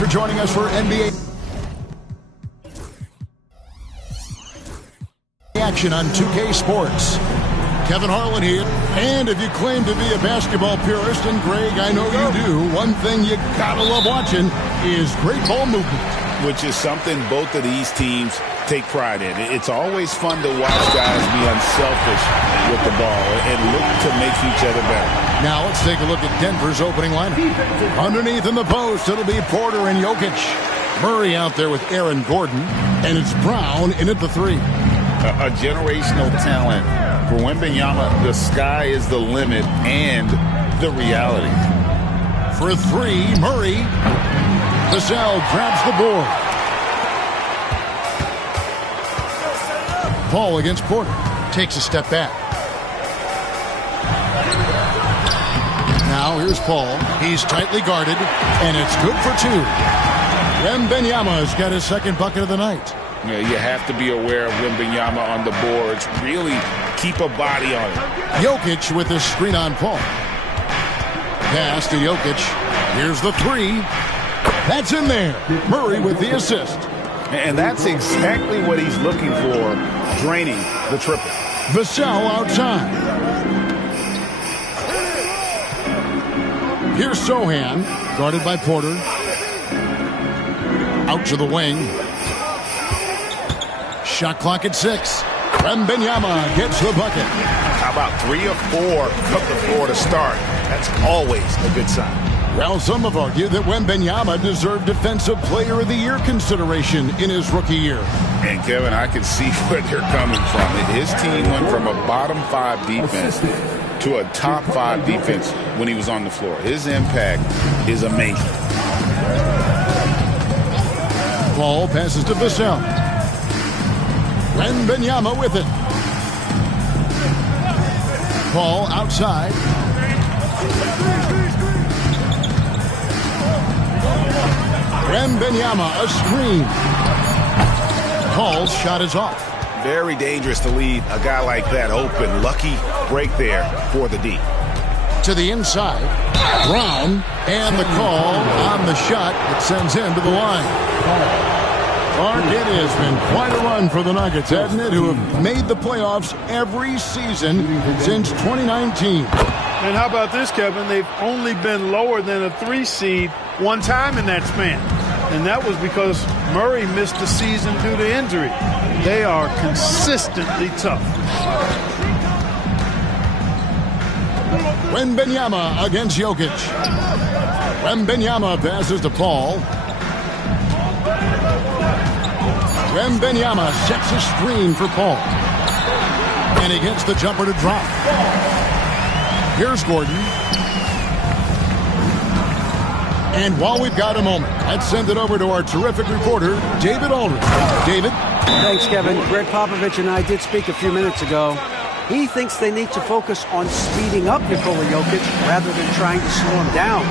for joining us for NBA action on 2K Sports. Kevin Harlan here. And if you claim to be a basketball purist, and Greg, I know you do, one thing you gotta love watching is great ball movement. Which is something both of these teams take pride in. It's always fun to watch guys be unselfish with the ball and look to make each other better. Now let's take a look at Denver's opening lineup. Underneath in the post, it'll be Porter and Jokic. Murray out there with Aaron Gordon, and it's Brown in at the three. A generational talent. For Wembanyama, the sky is the limit and the reality. For three, Murray. Vassell grabs the board. Paul against Porter. Takes a step back. Now here's Paul. He's tightly guarded, and it's good for two. Wembanyama's got his second bucket of the night. Yeah, you have to be aware of Wembanyama on the boards. Really keep a body on it. Jokic with his screen on Paul. Pass to Jokic. Here's the three. That's in there. Murray with the assist. And that's exactly what he's looking for, draining the triple. Vassell outside. Here's Sohan, guarded by Porter. Out to the wing. Shot clock at 6. Wembanyama gets the bucket. How about 3 or 4 cut the floor to start? That's always a good sign. Well, some have argued that Wembanyama deserved Defensive Player of the Year consideration in his rookie year. And, Kevin, I can see where they're coming from. His team went from a bottom 5 defense to a top 5 defense when he was on the floor. His impact is amazing. Ball passes to Vassell. Wembanyama with it. Paul outside. Wembanyama, a screen. Paul's shot is off. Very dangerous to leave a guy like that open. Lucky break there for the D. To the inside. Brown, and the call on the shot that sends him to the line. Clark, it has been quite a run for the Nuggets, hasn't it, who have made the playoffs every season since 2019. And how about this, Kevin? They've only been lower than a 3 seed one time in that span. And that was because Murray missed the season due to injury. They are consistently tough. Wembanyama against Jokic. Wembanyama passes to Paul. Wembanyama sets a screen for Paul. And he gets the jumper to drop. Here's Gordon. And while we've got a moment, let's send it over to our terrific reporter, David Aldridge. David? Thanks, Kevin. Greg Popovich and I did speak a few minutes ago. He thinks they need to focus on speeding up Nikola Jokic rather than trying to slow him down.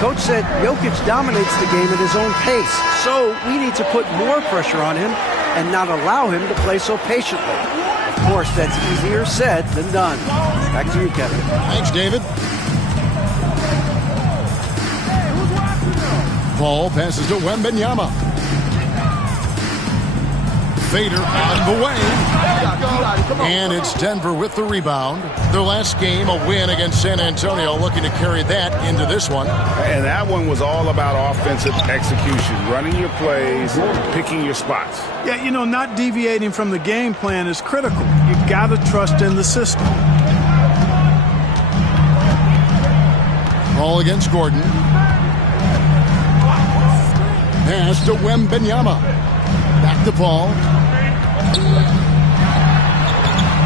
Coach said Jokic dominates the game at his own pace, so we need to put more pressure on him and not allow him to play so patiently. Of course, that's easier said than done. Back to you, Kevin. Thanks, David. Paul passes to Wembanyama. Fader on the way. And it's Denver with the rebound. Their last game, a win against San Antonio, looking to carry that into this one. And that one was all about offensive execution, running your plays, picking your spots. Yeah, you know, not deviating from the game plan is critical. You got to trust in the system. Paul against Gordon. Pass to Wembanyama. Back to Paul.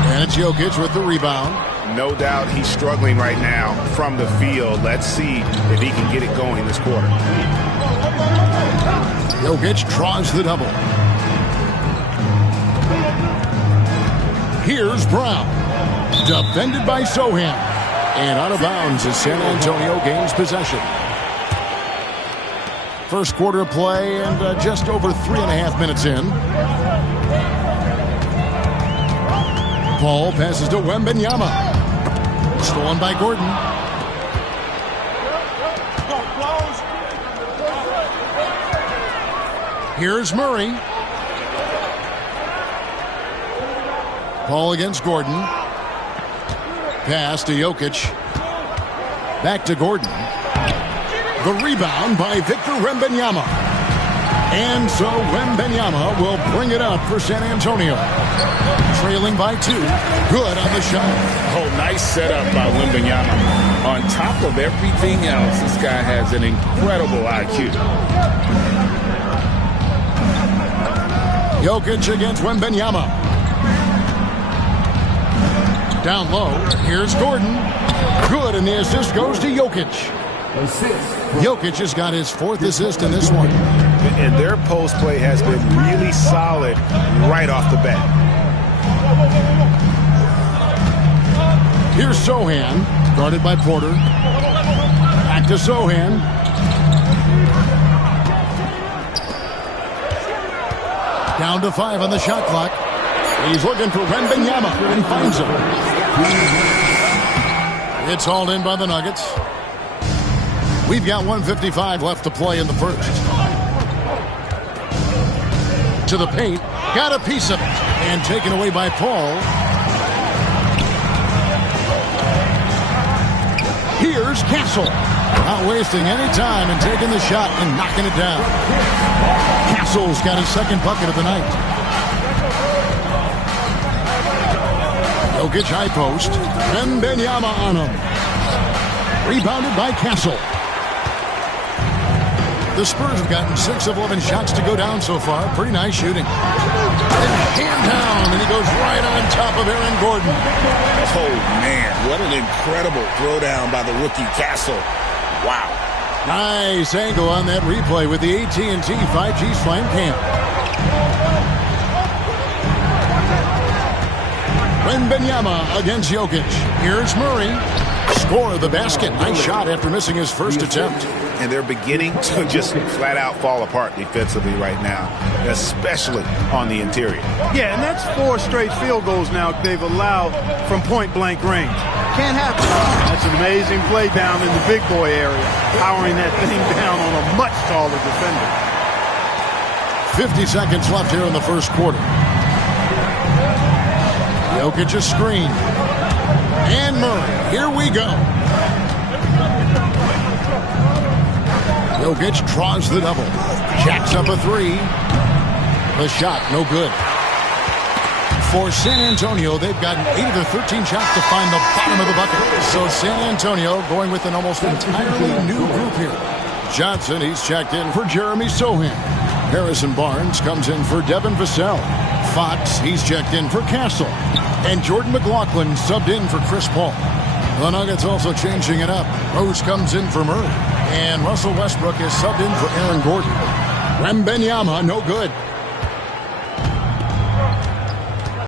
And it's Jokic with the rebound. No doubt he's struggling right now from the field. Let's see if he can get it going this quarter. Jokic draws the double. Here's Brown. Defended by Sohan. And out of bounds as San Antonio gains possession. First quarter of play and just over 3.5 minutes in. Paul passes to Wembanyama. Stolen by Gordon. Here's Murray. Paul against Gordon. Pass to Jokic. Back to Gordon. The rebound by Victor Wembanyama. And so Wembanyama will bring it up for San Antonio. Trailing by 2. Good on the shot. Oh, nice setup by Wembanyama. On top of everything else, this guy has an incredible IQ. Jokic against Wembanyama. Down low. Here's Gordon. Good, and the assist goes to Jokic. Jokic has got his 4th assist in this one. And their post play has been really solid right off the bat. Here's Sohan, guarded by Porter. Back to Sohan. Down to 5 on the shot clock. He's looking for Wembanyama and finds him. It's hauled in by the Nuggets. We've got 1:55 left to play in the first. To the paint. Got a piece of it. And taken away by Paul. Here's Castle. Not wasting any time and taking the shot and knocking it down. Castle's got his 2nd bucket of the night. Jokic high post. Wembanyama on him. Rebounded by Castle. The Spurs have gotten 6 of 11 shots to go down so far. Pretty nice shooting. And hand down, and he goes right on top of Aaron Gordon. Oh, man, what an incredible throwdown by the rookie Castle. Wow. Nice angle on that replay with the AT&T 5G Slam Cam. Wembanyama against Jokic. Here's Murray. Score of the basket. Nice shot after missing his first attempt. And they're beginning to just flat out fall apart defensively right now, especially on the interior. Yeah, and that's 4 straight field goals now they've allowed from point-blank range. Can't happen. That's an amazing play down in the big boy area, powering that thing down on a much taller defender. 50 seconds left here in the first quarter. Jokic a screen. And Murray. Here we go. Jokic draws the double. Jacks up a 3. The shot, no good. For San Antonio, they've gotten 8 of their 13 shots to find the bottom of the bucket. So San Antonio going with an almost entirely new group here. Johnson, he's checked in for Jeremy Sohan. Harrison Barnes comes in for Devin Vassell. Fox, he's checked in for Castle. And Jordan McLaughlin subbed in for Chris Paul. The Nuggets also changing it up. Rose comes in for Murray. And Russell Westbrook is subbed in for Aaron Gordon. Wembanyama, no good.